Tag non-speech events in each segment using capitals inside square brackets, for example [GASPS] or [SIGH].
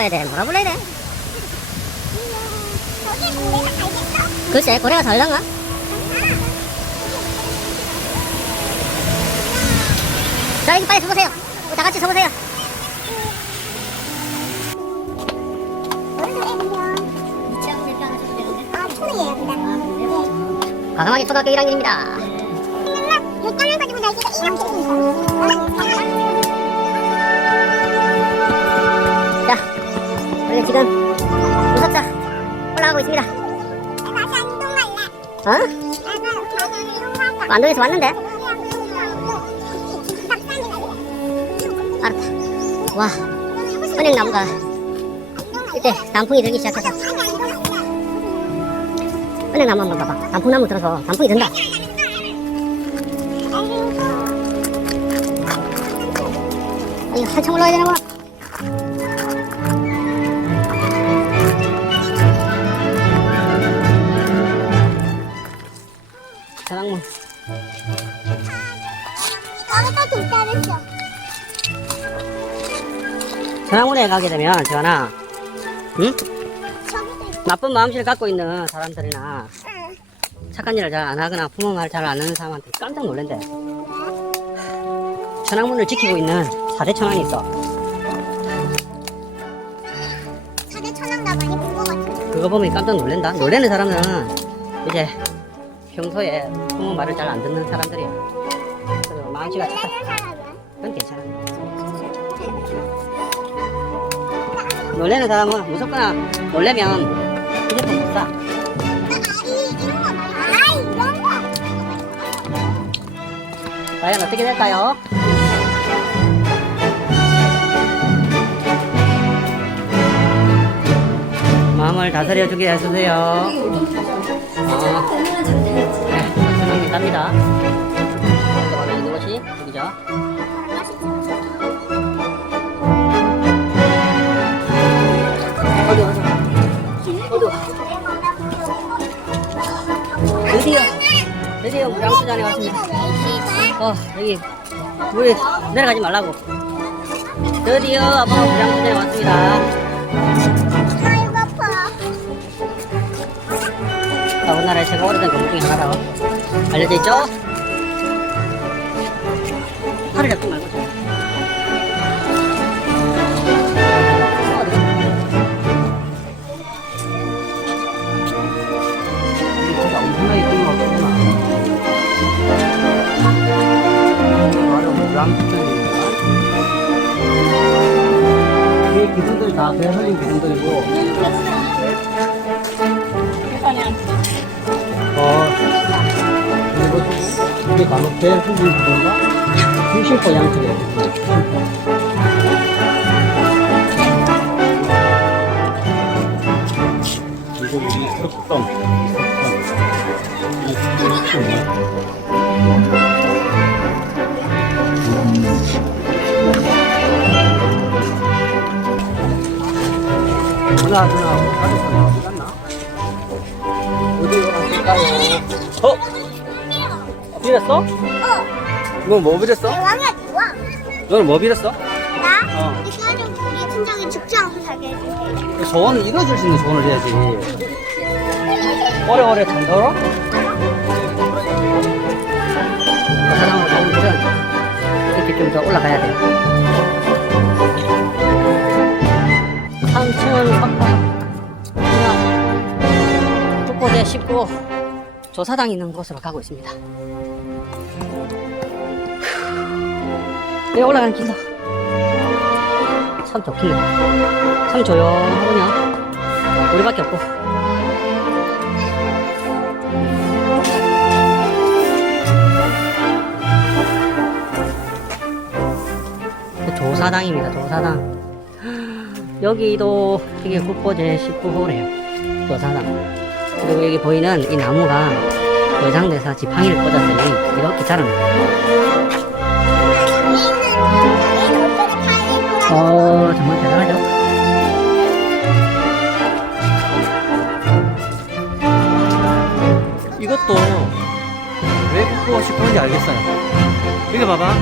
불러야 돼? 뭐라 불러야 돼? 글쎄, 고래가 살던가? 자, 여기 빨리 서보세요. 다 같이 서보세요. 과감하게 초등학교 1학년입니다. 그러면 요 땅을 가지고 날개가 이렇게 생긴 자, 우리 지금 무섭자 올라가고 있습니다. 어? 안동에서 왔는데? 알았다. 와, 은행나무가 이때 단풍이 들기 시작해서 은행나무 한번 봐봐. 단풍나무 들어서 단풍이 든다. 한참 올라가야 되나 봐. 자랑문. 거기다 돌다랬어 전화문에 가게 되면 전화 응? 저기도 나쁜 마음씨를 갖고 있는 사람들이나 응. 착한 일을 잘 안 하거나 부모 말 잘 안 하는 사람한테 깜짝 놀란대 천왕문을 지키고 있는 사대 천왕이 있어 사대 천왕 나 많이 본 것 같아 그거 보면 깜짝 놀란다 놀라는 사람은 이제 평소에 부모 말을 잘 안 듣는 사람들이야 그리고 마음씨가 착한 그건 괜찮아 놀라는 사람은 무섭거나 놀래면 휴대폰 못 사. 아이 이런 거 말이야 아이 이런 거 과연 어떻게 될까요? 마음을 다스려 주게 해주세요. 갑니다. 여기 바로 있는 곳이 여기죠. 어디 어디 어디 드디어 드디어 무량수잔에 왔습니다. 어 여기 물에 내려가지 말라고 드디어 아빠 무량수잔에 왔습니다 아이고 아파 자, 우리나라의 최고 오래된 건물 중에 하나라고 알려져 있죠? 팔을 잡지 말고 이게 간혹 배 후진 부분가 수실포 양쪽에 그리고 이 석점. 누나 누나 가족들 어디 갔나? 어디 갔을까요? 어? 빌었어? 어너뭐 빌었어? 왕이야 좋아 너는 뭐 빌었어? 나 어. 우리 가족 우리 친정에 죽지 않고 살게 해줄게 소원을 이뤄줄 수 있는 소원을 해야지 오래오래 잘 살아? 사랑으로 가기 전 이렇게 좀 더 올라가야 돼 3층 석탑 그냥 축구대 19 조사당 있는 곳으로 가고 있습니다 여기 올라가는 길도 참 해. 참 조용하군요. 우리밖에 없고. 그 조사당입니다, 조사당. [GASPS] 여기도 이게 국보제 19호래요. 조사당. 그리고 여기 보이는 이 나무가 여장돼서 지팡이를 꽂았더니 이렇게 자랍니다. 어, 정말 대단하죠? 이것도 왜 국보가 19인지 알겠어요. 이거 봐봐.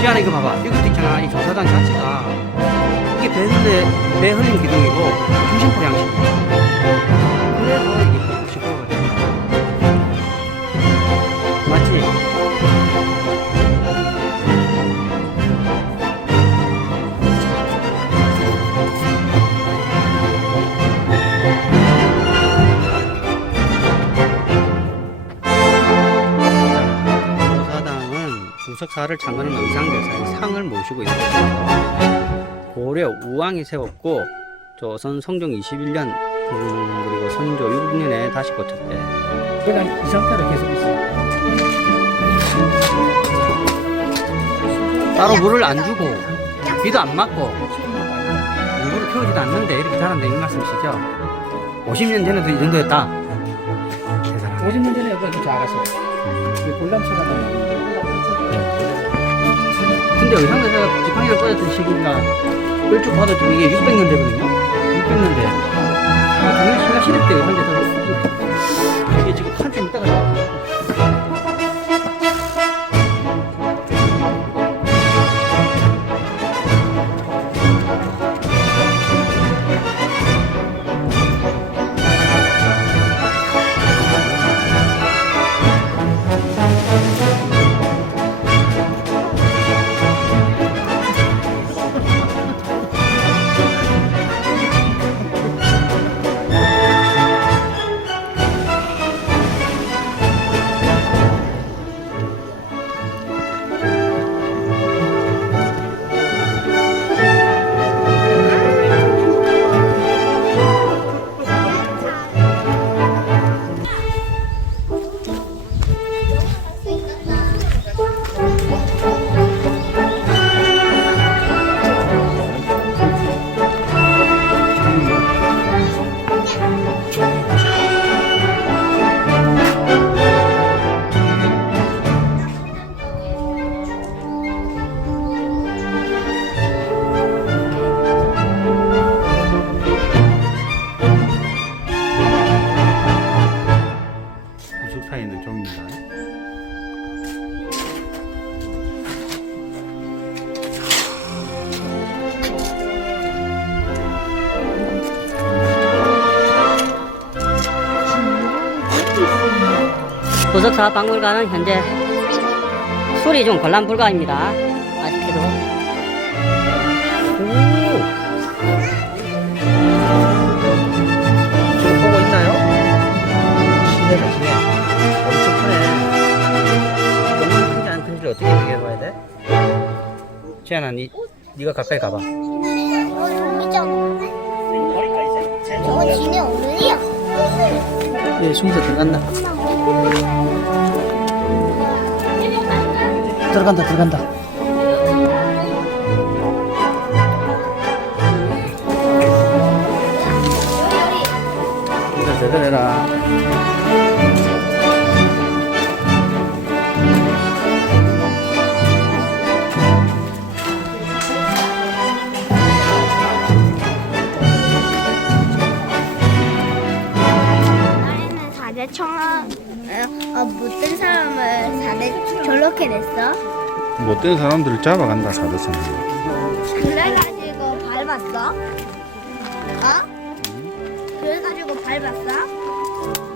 지안아 이거 봐봐. 이것도 있잖아. 이 조사장 자체가 이게 배 흘려 배 흘림 기둥이고 중심포 양식이야. 그래서 부석사를 창건한 의상대사의 상을 모시고 있었고 고려 우왕이 세웠고 조선 성종 21년 음, 그리고 선조 6년에 다시 고쳤대. 그냥 이 상태로 계속 있어요. 따로 물을 안 주고 비도 안 맞고 일부러 키우지도 않는데 이렇게 자란다 이 말씀이시죠? 50년 전에도 이 정도였다. 대단하네. 50년 전에 여기가 좀 작았어요. 이 볼람소가 나는 근데 의상대사가 지팡이를 꽂았던 시기가 일찍 봐도 지금 이게 600년 되거든요. 600년 돼. 정말 신라 시대 때 의상대사가 도석사 박물관은 현재 수리 중 관람 불가입니다. 아쉽게도. 오. 지금 보고 있나요? 시내다 시내. 엄청 크네. 너무 큰지 안 큰지를 어떻게 비교해봐야 돼? 지안아, 니, 니가 가까이 가봐. 어, 종이죠. 저거 지네 어른이야. 예, 숨도 들어간다. 들어간다, 들어간다. 4대 저렇게 냈어. 못된 사람들을 잡아간다 사도선. 그래가지고 밟았어? 어? 그래가지고 밟았어?